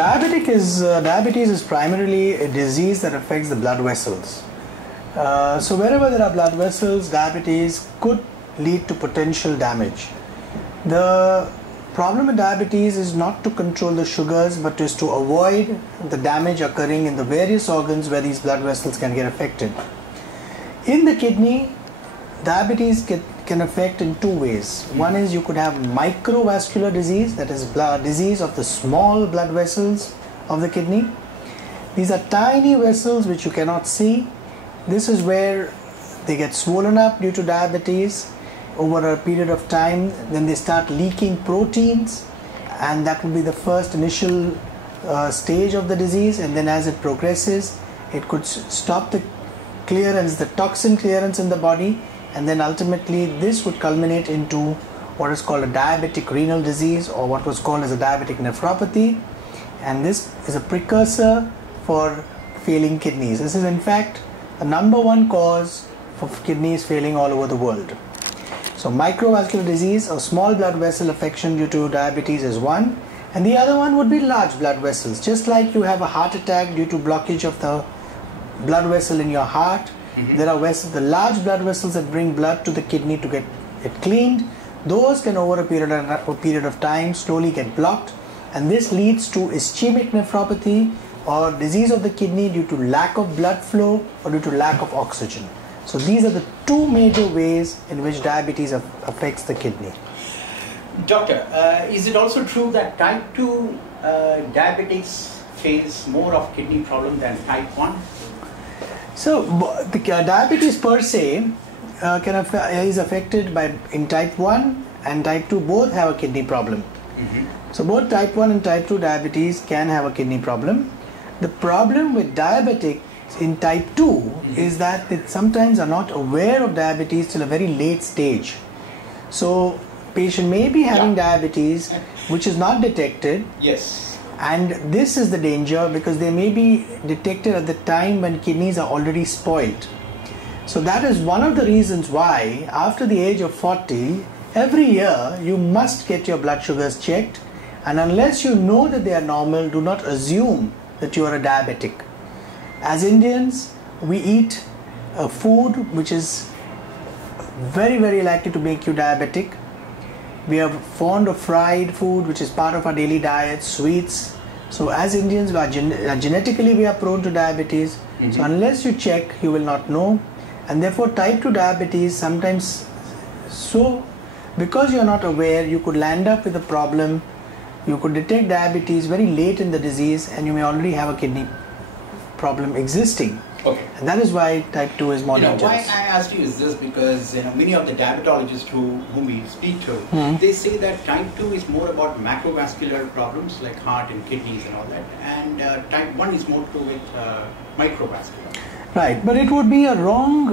Diabetes is primarily a disease that affects the blood vessels. So wherever there are blood vessels, diabetes could lead to potential damage. The problem with diabetes is not to control the sugars, but is to avoid the damage occurring in the various organs where these blood vessels can get affected. In the kidney, diabetes can affect in two ways. One is you could have microvascular disease, that is disease of the small blood vessels of the kidney. These are tiny vessels which you cannot see. This is where they get swollen up due to diabetes over a period of time. Then they start leaking proteins, and that will be the first initial stage of the disease, and then as it progresses it could stop the clearance, the toxin clearance in the body, and then ultimately this would culminate into what is called a diabetic renal disease, or what was called as a diabetic nephropathy, and this is a precursor for failing kidneys. This is in fact the number one cause for kidneys failing all over the world. So microvascular disease or small blood vessel affection due to diabetes is one, and the other one would be large blood vessels. Just like you have a heart attack due to blockage of the blood vessel in your heart, there are the large blood vessels that bring blood to the kidney to get it cleaned. Those can over a period of time slowly get blocked, and this leads to ischemic nephropathy or disease of the kidney due to lack of blood flow or due to lack of oxygen. So these are the two major ways in which diabetes affects the kidney. Doctor, is it also true that type 2 diabetics face more of kidney problem than type 1? So the diabetes per se is affected in type 1 and type 2 both have a kidney problem. So both type 1 and type 2 diabetes can have a kidney problem. The problem with diabetics in type 2 is that they sometimes are not aware of diabetes till a very late stage. So patient may be having diabetes which is not detected. Yes. And this is the danger, because they may be detected at the time when kidneys are already spoiled. So that is one of the reasons why after the age of 40, every year you must get your blood sugars checked, and unless you know that they are normal, do not assume that you are a diabetic. As Indians, we eat a food which is very, very likely to make you diabetic. We are fond of fried food, which is part of our daily diet, sweets. So as Indians, genetically we are prone to diabetes. So unless you check, you will not know. And therefore type 2 diabetes sometimes, because you are not aware, you could land up with a problem. You could detect diabetes very late in the disease, and you may already have a kidney problem existing. Okay. And that is why type 2 is more dangerous. Why I asked you is this, because many of the diabetologists whom we speak to, they say that type 2 is more about macrovascular problems like heart and kidneys and all that, and type 1 is more to do with microvascular. Right, but it would be a wrong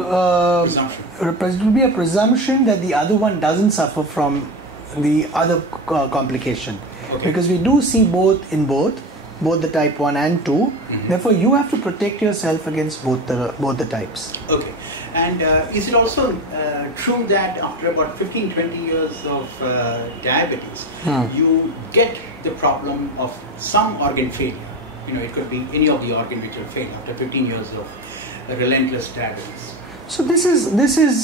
presumption. It would be a presumption that the other one doesn't suffer from the other complication. Okay. Because we do see both the type 1 and 2. Therefore you have to protect yourself against both the types. Okay. And is it also true that after about 15-20 years of diabetes, you get the problem of some organ failure? It could be any of the organ which will fail after 15 years of relentless diabetes. So this is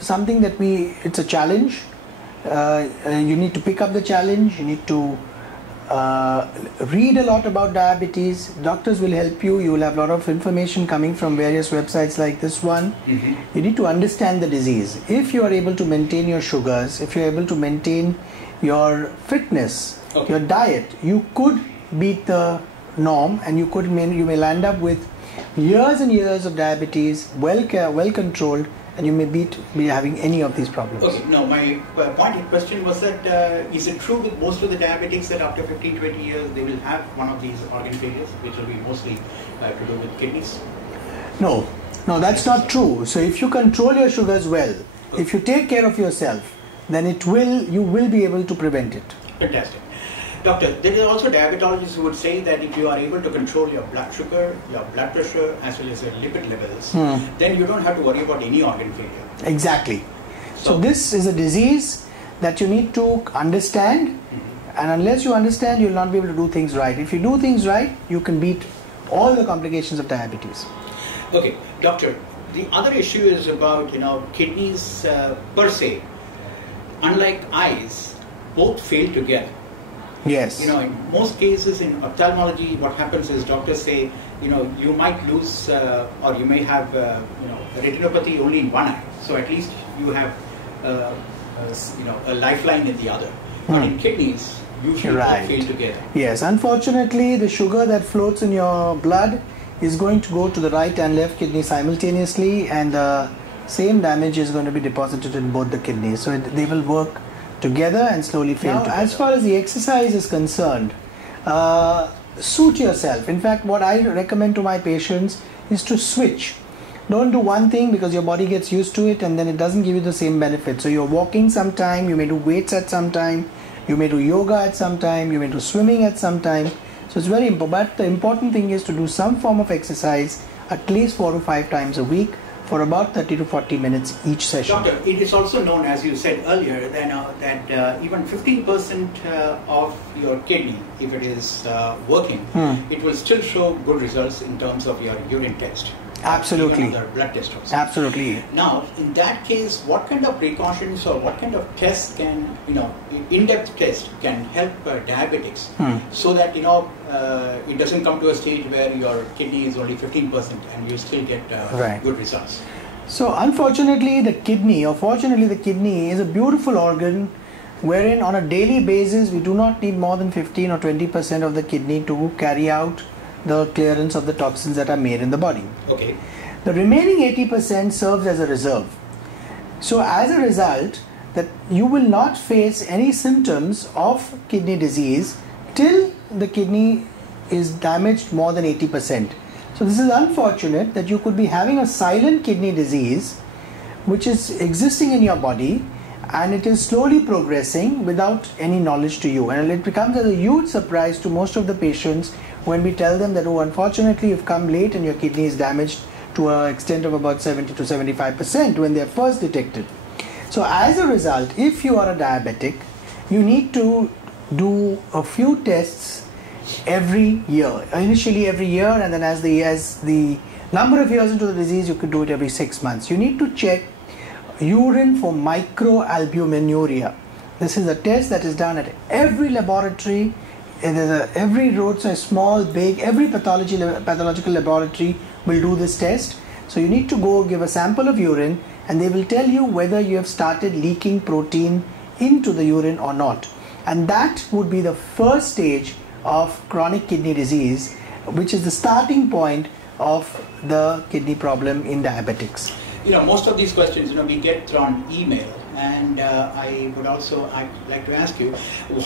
something that it's a challenge. You need to pick up the challenge. You need to read a lot about diabetes. Doctors will help you. You will have a lot of information coming from various websites like this one. You need to understand the disease. If you are able to maintain your sugars, if you are able to maintain your fitness, your diet, you could beat the norm, and you may land up with years and years of diabetes, well controlled, and you may be having any of these problems. Okay, no, my point in question was that is it true with most of the diabetics that after 15-20 years they will have one of these organ failures, which will be mostly to do with kidneys? No, that's not true. So if you control your sugars well, if you take care of yourself, then you will be able to prevent it. Fantastic. Doctor, there are also diabetologists who would say that if you are able to control your blood sugar, your blood pressure, as well as your lipid levels, then you don't have to worry about any organ failure. Exactly. So this is a disease that you need to understand And unless you understand, you'll not be able to do things right. If you do things right, you can beat all the complications of diabetes. Okay, doctor, the other issue is about, kidneys per se. Unlike eyes, both fail together. Yes. In most cases in ophthalmology, what happens is doctors say, you might lose or you may have, retinopathy only in one eye. So at least you have, a lifeline in the other. But in kidneys, usually they fail together. Yes, unfortunately, the sugar that floats in your blood is going to go to the right and left kidney simultaneously, and the same damage is going to be deposited in both the kidneys. So they will work together and slowly fail together. As far as the exercise is concerned, suit yourself. In fact, what I recommend to my patients is to switch. Don't do one thing because your body gets used to it and then it doesn't give you the same benefit. So you're walking sometime, you may do weights at some time, you may do yoga at some time, you may do swimming at some time. So it's very important. But the important thing is to do some form of exercise at least 4 to 5 times a week for about 30 to 40 minutes each session. Doctor, it is also known, as you said earlier, that even 15% of your kidney, if it is working, it will still show good results in terms of your urine test. Absolutely. Even other blood tests also. Absolutely. Now, in that case, what kind of precautions or what kind of tests can, in-depth test can help diabetics so that, it doesn't come to a stage where your kidney is only 15% and you still get good results? So, unfortunately, the kidney, or fortunately, the kidney is a beautiful organ wherein on a daily basis we do not need more than 15 or 20% of the kidney to carry out the clearance of the toxins that are made in the body. Okay. The remaining 80% serves as a reserve. So as a result, that you will not face any symptoms of kidney disease till the kidney is damaged more than 80%. So this is unfortunate that you could be having a silent kidney disease which is existing in your body and it is slowly progressing without any knowledge to you, and it becomes a huge surprise to most of the patients when we tell them that, oh, unfortunately you've come late and your kidney is damaged to an extent of about 70 to 75% when they're first detected. So as a result, if you are a diabetic, you need to do a few tests every year. Initially every year, and then as the number of years into the disease, you could do it every 6 months. You need to check urine for microalbuminuria. This is a test that is done at every laboratory. Every road, so small, big, every pathological laboratory will do this test. So you need to go give a sample of urine and they will tell you whether you have started leaking protein into the urine or not. And that would be the first stage of chronic kidney disease, which is the starting point of the kidney problem in diabetics. Most of these questions, we get through email. And I would also like to ask you,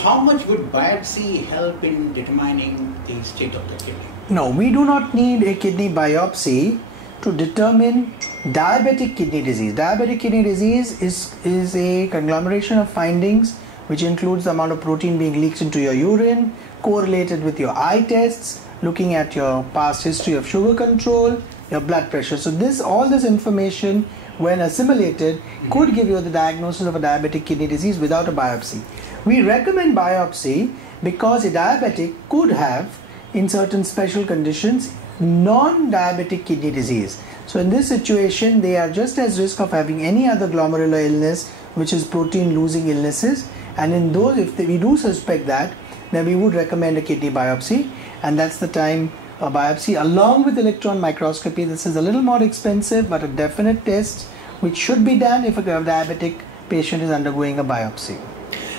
how much would biopsy help in determining the state of the kidney? No, we do not need a kidney biopsy to determine diabetic kidney disease. Diabetic kidney disease is a conglomeration of findings which includes the amount of protein being leaked into your urine, correlated with your eye tests, looking at your past history of sugar control, your blood pressure. So all this information, when assimilated, could give you the diagnosis of a diabetic kidney disease without a biopsy. We recommend biopsy because a diabetic could have, in certain special conditions, non-diabetic kidney disease. So in this situation, they are just as risk of having any other glomerular illness, which is protein losing illnesses. And in those, if we do suspect that, then we would recommend a kidney biopsy, and that's the time a biopsy along with electron microscopy. This is a little more expensive, but a definite test which should be done if a diabetic patient is undergoing a biopsy.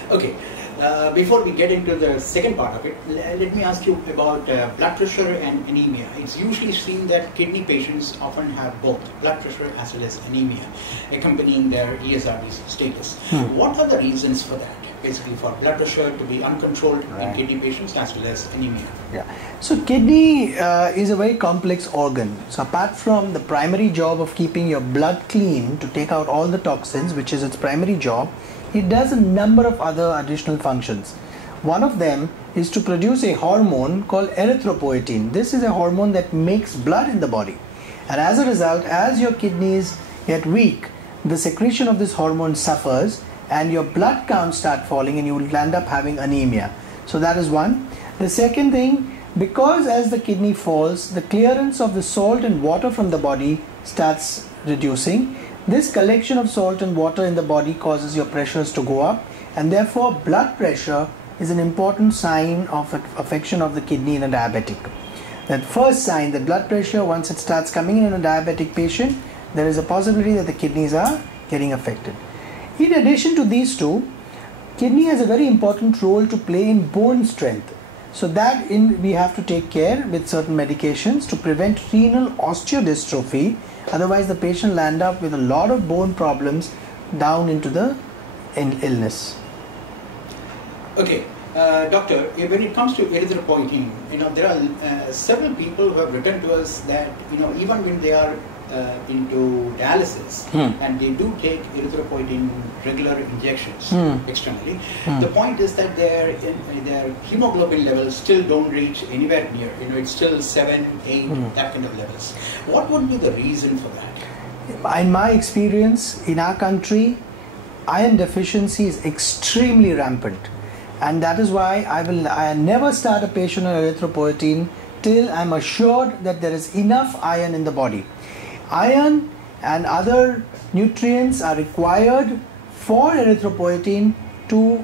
Okay, before we get into the second part of it, let me ask you about blood pressure and anemia. It's usually seen that kidney patients often have both blood pressure as well as anemia accompanying their ESRD status. What are the reasons for that? Basically for blood pressure to be uncontrolled in kidney patients as well as anemia. So kidney is a very complex organ. So apart from the primary job of keeping your blood clean to take out all the toxins, which is its primary job, it does a number of other additional functions. One of them is to produce a hormone called erythropoietin. This is a hormone that makes blood in the body. And as a result, as your kidneys get weak, the secretion of this hormone suffers, and your blood counts start falling and you will end up having anemia. So that is one. The second thing, because as the kidney falls, the clearance of the salt and water from the body starts reducing. This collection of salt and water in the body causes your pressures to go up, and therefore blood pressure is an important sign of affection of the kidney in a diabetic. That first sign, that blood pressure, once it starts coming in a diabetic patient, there is a possibility that the kidneys are getting affected. In addition to these two, kidney has a very important role to play in bone strength. So that we have to take care with certain medications to prevent renal osteodystrophy. Otherwise the patient will end up with a lot of bone problems down into the illness. Okay, doctor, when it comes to erythropoietin, there are several people who have written to us that even when they are into dialysis and they do take erythropoietin regular injections externally, the point is that their hemoglobin levels still don't reach anywhere near, it's still 7, 8, that kind of levels. What would be the reason for that? In my experience, in our country, iron deficiency is extremely rampant, and that is why I never start a patient on erythropoietin till I'm assured that there is enough iron in the body. Iron and other nutrients are required for erythropoietin to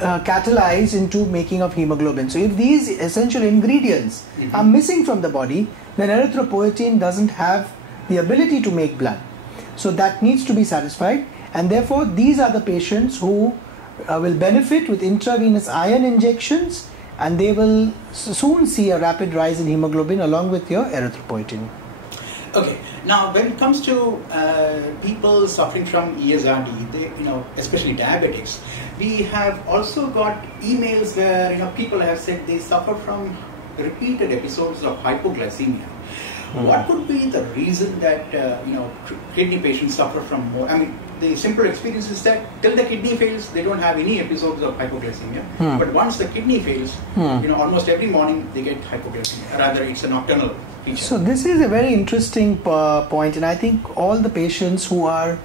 catalyze into making of hemoglobin. So if these essential ingredients are missing from the body, then erythropoietin doesn't have the ability to make blood. So that needs to be satisfied, and therefore these are the patients who will benefit with intravenous iron injections, and they will soon see a rapid rise in hemoglobin along with your erythropoietin. Okay, now when it comes to people suffering from ESRD, especially diabetics, we have also got emails where people have said they suffer from repeated episodes of hypoglycemia. What could be the reason that kidney patients suffer from more? I mean, the simple experience is that till the kidney fails, they don't have any episodes of hypoglycemia. But once the kidney fails, almost every morning they get hypoglycemia. Rather, it's a nocturnal feature. So this is a very interesting point, and I think all the patients who are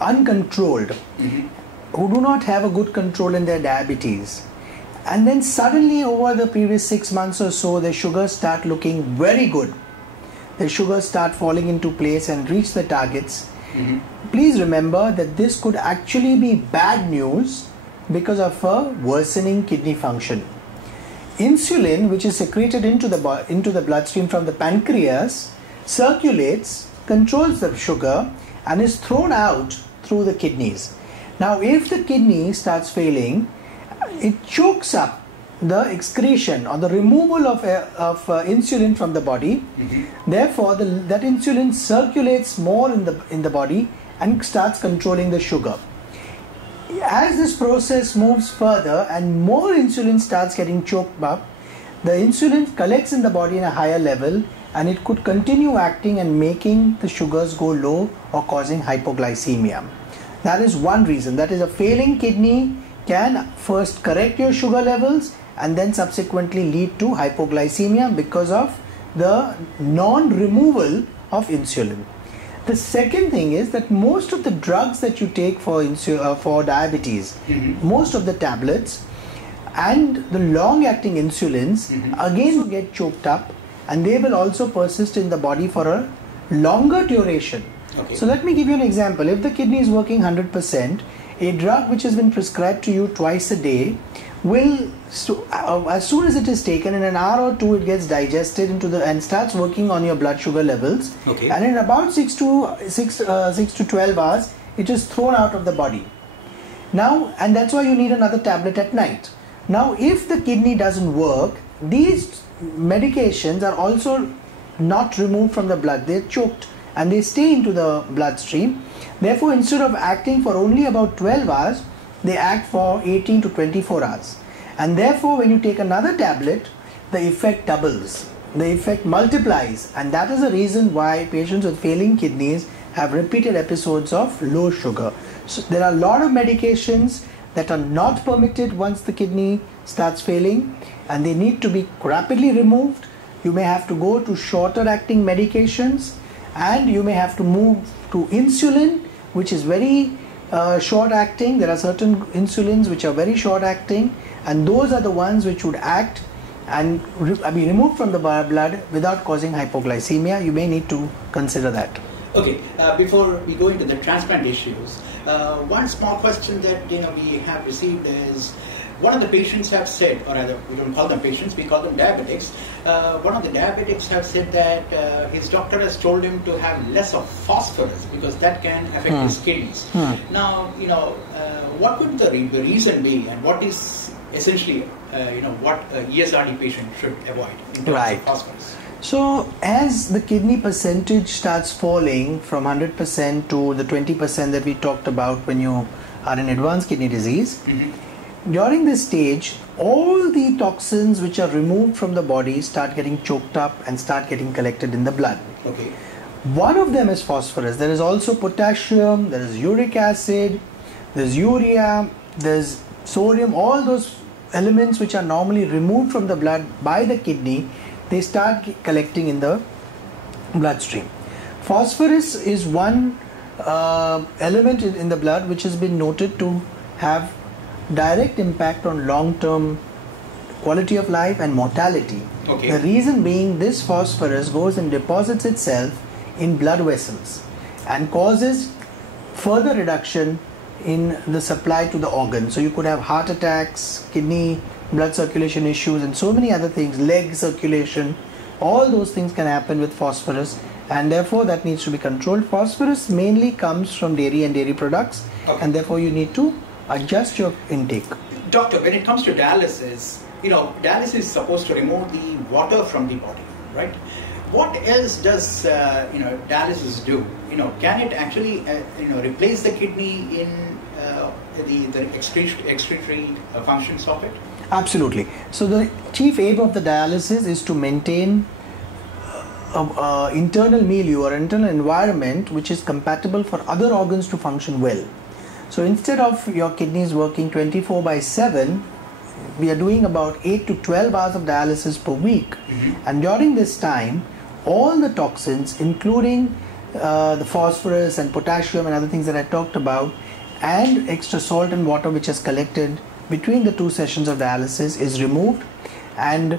uncontrolled, who do not have a good control in their diabetes, and then suddenly over the previous 6 months or so, their sugars start looking very good. Their sugars start falling into place and reach the targets. Please remember that this could actually be bad news because of a worsening kidney function. Insulin, which is secreted into the bloodstream from the pancreas, circulates, controls the sugar, and is thrown out through the kidneys. Now, if the kidney starts failing, it chokes up the excretion or the removal of insulin from the body. Therefore, that insulin circulates more in the body and starts controlling the sugar. As this process moves further and more insulin starts getting choked up, the insulin collects in the body in a higher level, and it could continue acting and making the sugars go low or causing hypoglycemia. That is one reason. That is, a failing kidney can first correct your sugar levels and then subsequently lead to hypoglycemia because of the non-removal of insulin. The second thing is that most of the drugs that you take for diabetes, most of the tablets and the long-acting insulins again get choked up, and they will also persist in the body for a longer duration. Okay. So let me give you an example. If the kidney is working 100%, a drug which has been prescribed to you twice a day will, as soon as it is taken, in an hour or two it gets digested and starts working on your blood sugar levels. Okay. And in about 6 to 12 hours it is thrown out of the body. Now, and that's why you need another tablet at night. Now, if the kidney doesn't work, these medications are also not removed from the blood. They're choked and they stay into the bloodstream. Therefore, instead of acting for only about 12 hours, they act for 18 to 24 hours. And therefore, when you take another tablet, the effect doubles, the effect multiplies, and that is the reason why patients with failing kidneys have repeated episodes of low sugar. So there are a lot of medications that are not permitted once the kidney starts failing, and they need to be rapidly removed. You may have to go to shorter acting medications, and you may have to move to insulin, which is very short acting. There are certain insulins which are very short acting, and those are the ones which would act and be removed from the blood without causing hypoglycemia. You may need to consider that. Okay, before we go into the transplant issues, one small question that we have received is, one of the patients have said, or rather we don't call them patients, we call them diabetics. One of the diabetics have said that his doctor has told him to have less of phosphorus because that can affect his kidneys. Now, what would the reason be, and what is essentially, what a ESRD patient should avoid in terms of phosphorus? So as the kidney percentage starts falling from 100% to the 20% that we talked about when you are in advanced kidney disease, during this stage, all the toxins which are removed from the body start getting choked up and start getting collected in the blood. Okay. One of them is phosphorus. There is also potassium, there is uric acid, there's urea, there's sodium. All those elements which are normally removed from the blood by the kidney, they start collecting in the bloodstream. Phosphorus is one element in the blood which has been noted to have direct impact on long-term quality of life and mortality. Okay. The reason being, this phosphorus goes and deposits itself in blood vessels and causes further reduction in the supply to the organ. So you could have heart attacks, kidney blood circulation issues, and so many other things, leg circulation. All those things can happen with phosphorus, and therefore that needs to be controlled. Phosphorus mainly comes from dairy and dairy products, and therefore you need to adjust your intake. Doctor, when it comes to dialysis, dialysis is supposed to remove the water from the body, right? What else does dialysis do? Can it actually replace the kidney in the excretory functions of it? Absolutely. So the chief aim of the dialysis is to maintain internal milieu or internal environment which is compatible for other organs to function well. So instead of your kidneys working 24/7, we are doing about 8 to 12 hours of dialysis per week. And during this time, all the toxins, including the phosphorus and potassium and other things that I talked about, and extra salt and water which is collected between the two sessions of dialysis, is removed, and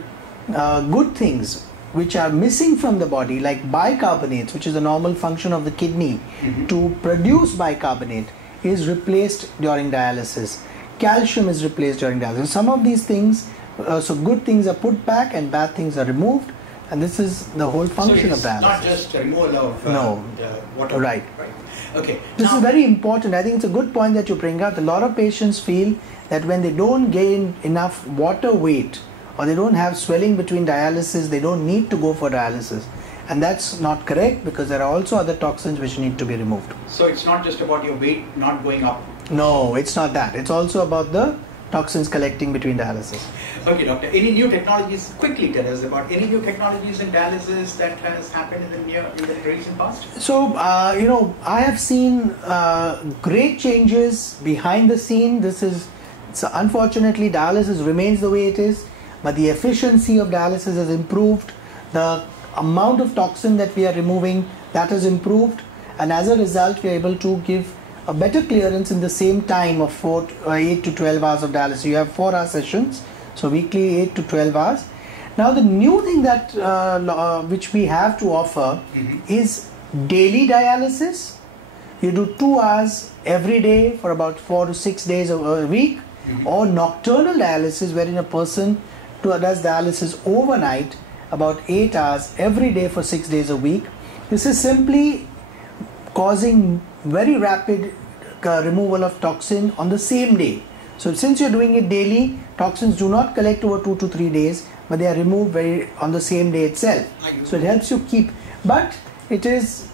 good things which are missing from the body, like bicarbonates, which is the normal function of the kidney to produce bicarbonate, is replaced during dialysis. Calcium is replaced during dialysis. Some of these things, so good things are put back and bad things are removed, and this is the whole function of dialysis. Not just removal of the water. Right. Okay. This is very important. I think it's a good point that you bring up. A lot of patients feel that when they don't gain enough water weight, or they don't have swelling between dialysis, they don't need to go for dialysis. And that's not correct, because there are also other toxins which need to be removed. So it's not just about your weight not going up? No, it's not that. It's also about the toxins collecting between dialysis. Okay, doctor. Any new technologies? Quickly tell us about any new technologies in dialysis that has happened in the recent past. So, I have seen great changes behind the scene. So unfortunately, dialysis remains the way it is, but the efficiency of dialysis has improved. The amount of toxin that we are removing, that has improved, and as a result we are able to give a better clearance in the same time of 8 to 12 hours of dialysis. You have 4-hour sessions, so weekly 8 to 12 hours. Now the new thing that which we have to offer is daily dialysis. You do 2 hours every day for about 4 to 6 days a week, or nocturnal dialysis, wherein a person does dialysis overnight, about 8 hours every day for 6 days a week. This is simply causing very rapid removal of toxin on the same day. So since you're doing it daily, toxins do not collect over 2 to 3 days, but they are removed on the same day itself. So it helps you keep, but it is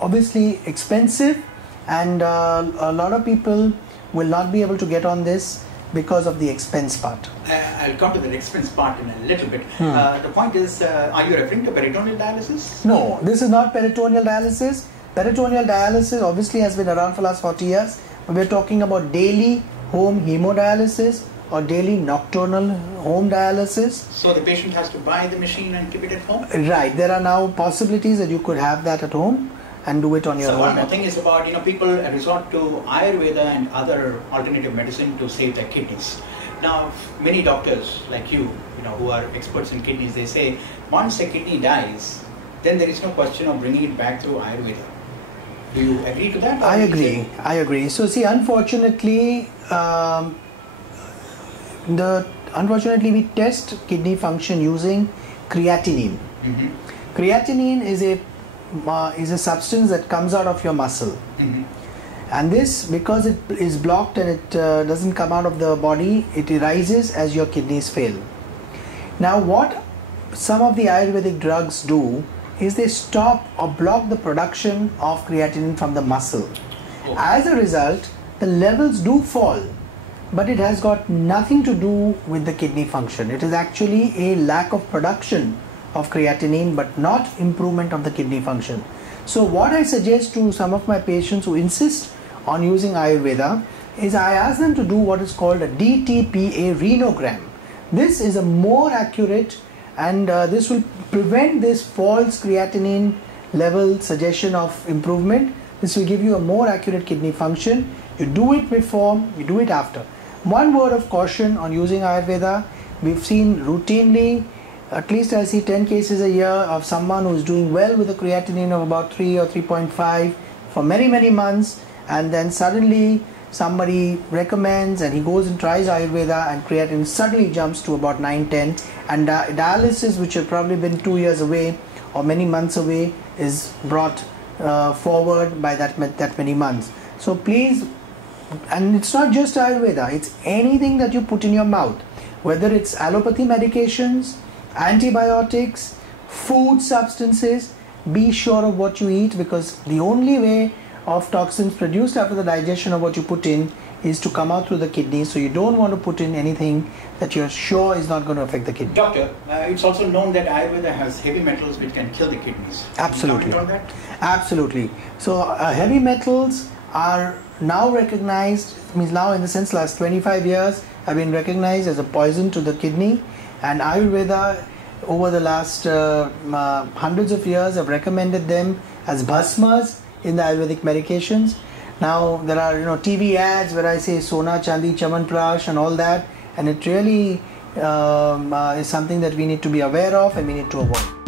obviously expensive, and a lot of people will not be able to get on this because of the expense part. I'll come to the expense part in a little bit. The point is, are you referring to peritoneal dialysis? No, this is not peritoneal dialysis. Peritoneal dialysis obviously has been around for the last 40 years. But we're talking about daily home hemodialysis or daily nocturnal home dialysis. So the patient has to buy the machine and keep it at home? Right. There are now possibilities that you could have that at home. and do it on your So own. one more thing is about, people resort to Ayurveda and other alternative medicine to save their kidneys. Now, many doctors like you, who are experts in kidneys, they say once a kidney dies, then there is no question of bringing it back through Ayurveda. Do you agree to that? I agree. So see, unfortunately, unfortunately we test kidney function using creatinine. Mm-hmm. Creatinine is a substance that comes out of your muscle. Mm-hmm. And this, because it is blocked and it doesn't come out of the body, it arises as your kidneys fail. Now what some of the Ayurvedic drugs do is they stop or block the production of creatinine from the muscle. Oh. As a result, the levels do fall, but it has got nothing to do with the kidney function. It is actually a lack of production of creatinine, but not improvement of the kidney function. So what I suggest to some of my patients who insist on using Ayurveda is I ask them to do what is called a DTPA renogram. This is a more accurate, and this will prevent this false creatinine level suggestion of improvement. This will give you a more accurate kidney function. You do it before, you do it after. One word of caution on using Ayurveda: we've seen routinely, at least I see 10 cases a year of someone who's doing well with a creatinine of about 3 or 3.5 for many months, and then suddenly somebody recommends and he goes and tries Ayurveda and creatinine suddenly jumps to about 9-10, and dialysis, which had probably been 2 years away or many months away, is brought forward by that many months. So please, and it's not just Ayurveda, it's anything that you put in your mouth, whether it's allopathy medications, antibiotics, food substances, be sure of what you eat, because the only way of toxins produced after the digestion of what you put in is to come out through the kidneys. So you don't want to put in anything that you're sure is not going to affect the kidney. Doctor, it's also known that Ayurveda has heavy metals which can kill the kidneys. Absolutely. Can you comment on that? Absolutely. So heavy metals are now recognized, means now in the sense last 25 years have been recognized as a poison to the kidney, and Ayurveda over the last hundreds of years have recommended them as bhasmas in the Ayurvedic medications. Now there are TV ads where I say Sona, Chandi, Chamanprash and all that, and it really is something that we need to be aware of and we need to avoid.